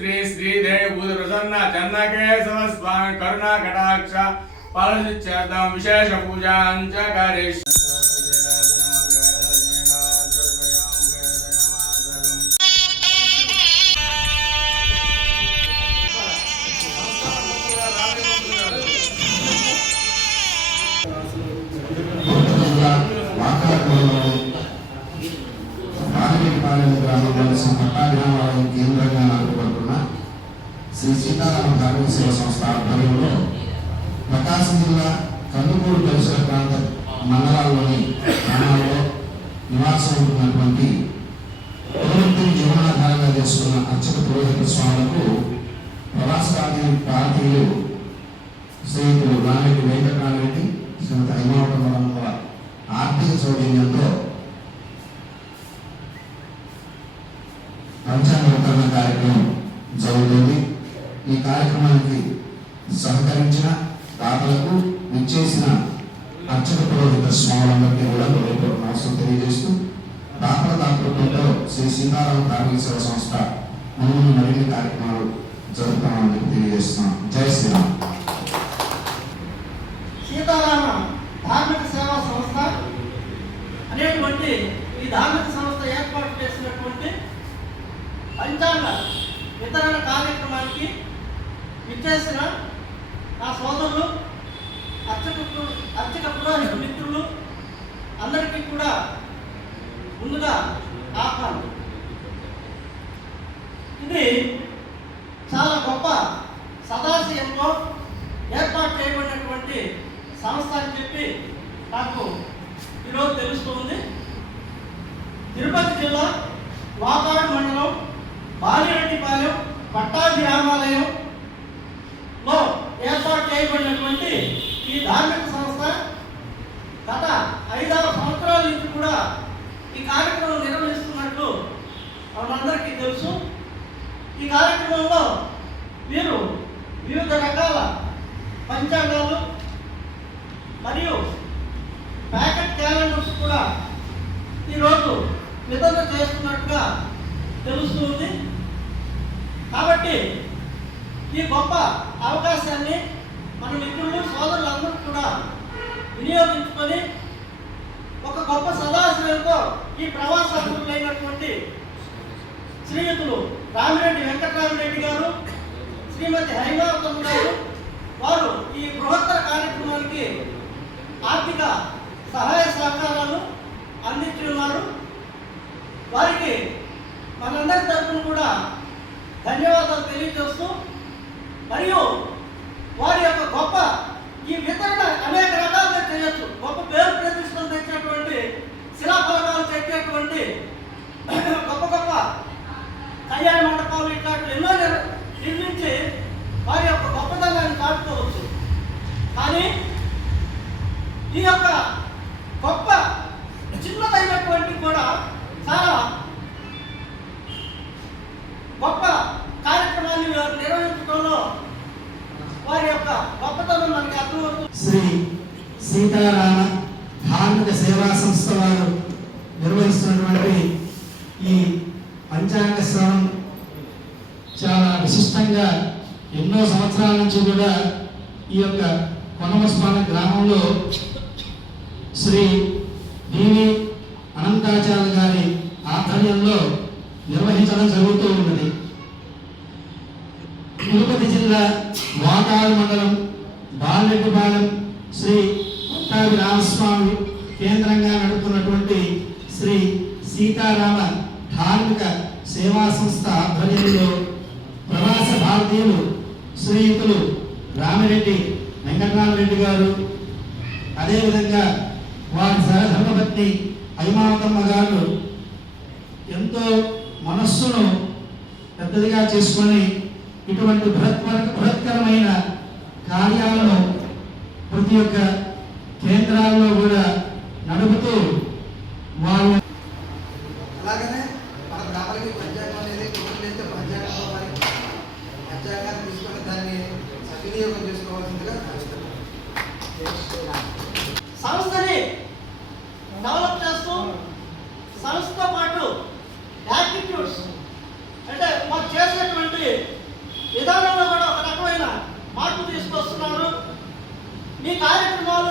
श्री श्रीदेवी भूतप्रसन्न चन्नकेशव स्वामी करुणा कटाक्ष पालचित्यर्थं विशेष पूजां च करिष्यामि। కేంద్రంగా నడుపుకుంటున్న శ్రీ సీతారామ ధార్మిక సేవ సంస్థ ఆధ్వర్యంలో ప్రకాశం జిల్లా కందుకూరు పరిసర ప్రాంత మండలాల్లోని గ్రామాల్లో నివాసం ఉంటున్నటువంటి పురోహితుని జీవనాధారంగా చేసుకున్న అర్చక పురోహిత స్వాములకు ప్రవాస భారతీయులు శ్రీయులు రామిరెడ్డి వెంకటరామిరెడ్డి శ్రీమతి హైమావతమ్మ ఆర్థిక సౌజన్యంతో పంచాంగోత్తరణ కార్యక్రమం జరుగుతుంది. ఈ కార్యక్రమానికి సహకరించిన దాతలకు విచ్చేసిన అర్చక పురోహిత స్వాములందరికీ కూడా నమస్కారం తెలియజేస్తూ దాతల దాతృత్వంతో శ్రీ సీతారామ ధార్మిక సేవ సంస్థ ముందు మరిన్ని కార్యక్రమాలు జరుగుతామని తెలియజేస్తున్నాం. జై శ్రీరామ్. సీతారామ ధార్మిక సేవా సంస్థ అనేటువంటి ఈ ధార్మిక సంస్థ ఏర్పాటు చేసినటువంటి పంచాంగ వితరణ కార్యక్రమానికి విచ్చేసిన నా సోదరులు అర్చక పురోహిత మిత్రులు అందరికీ కూడా ముందుగా ఆహ్వానం. ఇది చాలా గొప్ప సదాశయంతో ఏర్పాటు చేయబడినటువంటి సంస్థ అని చెప్పి నాకు ఈరోజు తెలుస్తుంది. తిరుపతి జిల్లా వాకాడు మండలం బాలిరెడ్డిపాలెం పట్టాభి రామాలయంలో ఏర్పాటు చేయబడినటువంటి ఈ ధార్మిక సంస్థ గత 5-6 సంవత్సరాల నుంచి కూడా ఈ కార్యక్రమం నిర్వహిస్తున్నట్లు మనందరికీ తెలుసు. ఈ కార్యక్రమంలో వీరు వివిధ రకాల పంచాంగాలు మరియు ప్యాకెట్ క్యాలెండర్స్ కూడా ఈరోజు వితరణ చేస్తున్నట్టుగా తెలుస్తుంది. కాబట్టి ఈ గొప్ప అవకాశాన్ని మన మిత్రులు సోదరులందరూ కూడా వినియోగించుకొని ఒక గొప్ప సదాశయంతో ఈ ప్రవాసాభివృద్ధులైనటువంటి శ్రీయుతులు రామిరెడ్డి వెంకటరామిరెడ్డి గారు, శ్రీమతి హైమావతమ్మ గారు వారు ఈ బృహత్తర కార్యక్రమానికి ఆర్థిక సహాయ సహకారాలు అందించున్నారు. వారికి మనందరి తరఫున కూడా ధన్యవాదాలు తెలియజేస్తూ మరియు వారి యొక్క గొప్ప ఈ వితరణ అనేక రకాలుగా చేయొచ్చు. గొప్ప పేరు ప్రతిష్టలు తెచ్చినటువంటి శిలాఫలకాలు చెక్కేటువంటి గొప్ప గొప్ప కళ్యాణ మండపాలు ఇట్లాంటి ఎన్నో నిర్మించి వారి యొక్క గొప్పతనాన్ని చాటుకోవచ్చు. కానీ ఈ యొక్క గొప్ప చిన్నదైనటువంటి కూడా చాలా గొప్ప కార్యక్రమాన్ని నిర్వహించడంలో వారి యొక్క గొప్పతనం మనకి అర్థమవుతుంది. శ్రీ సీతారామ ధార్మిక సేవా సంస్థ వారు నిర్వహిస్తున్నటువంటి ఈ పంచాంగ శ్రవణం చాలా విశిష్టంగా ఎన్నో సంవత్సరాల నుంచి కూడా ఈ యొక్క కొనమస్పాన గ్రామంలో శ్రీ డివి అనంతాచార్య గారి ఆధ్వర్యంలో నిర్వహించడం జరుగుతూ ఉన్నది. తిరుపతి జిల్లా వాకాడు మండలం బాలిరెడ్డిపాలెం శ్రీ పట్టాభి రామస్వామి కేంద్రంగా నడుపుతున్నటువంటి శ్రీ సీతారామ ధార్మిక సేవా సంస్థ ఆధ్వర్యంలో ప్రవాస భారతీయులు శ్రీయుతులు రామిరెడ్డి వెంకటరామరెడ్డి గారు, అదేవిధంగా వారి సహధర్మపత్ని హైమావతమ్మ గారు ఎంతో మనస్సును పెద్దదిగా చేసుకొని ఇటువంటి బృహత్కరమైన కార్యాలను ప్రతి ఒక్క కేంద్రాల్లో కూడా నడుపుతూ వారు అలాగనే మన గ్రామాలకి పంచాయతీ అనేది కుటుంబం పంచాయతీలో మరి పంచాయతీ తీసుకొని దాన్ని సద్వినియోగం చేసుకోవాల్సిందిగా సంస్థని డెవలప్ చేస్తూ సంస్థతో పాటు యాక్టిట్యూడ్స్ అంటే వారు చేసేటువంటి విధానంలో కూడా ఒక రకమైన మార్పు తీసుకొస్తున్నారు. ఈ కార్యక్రమాలు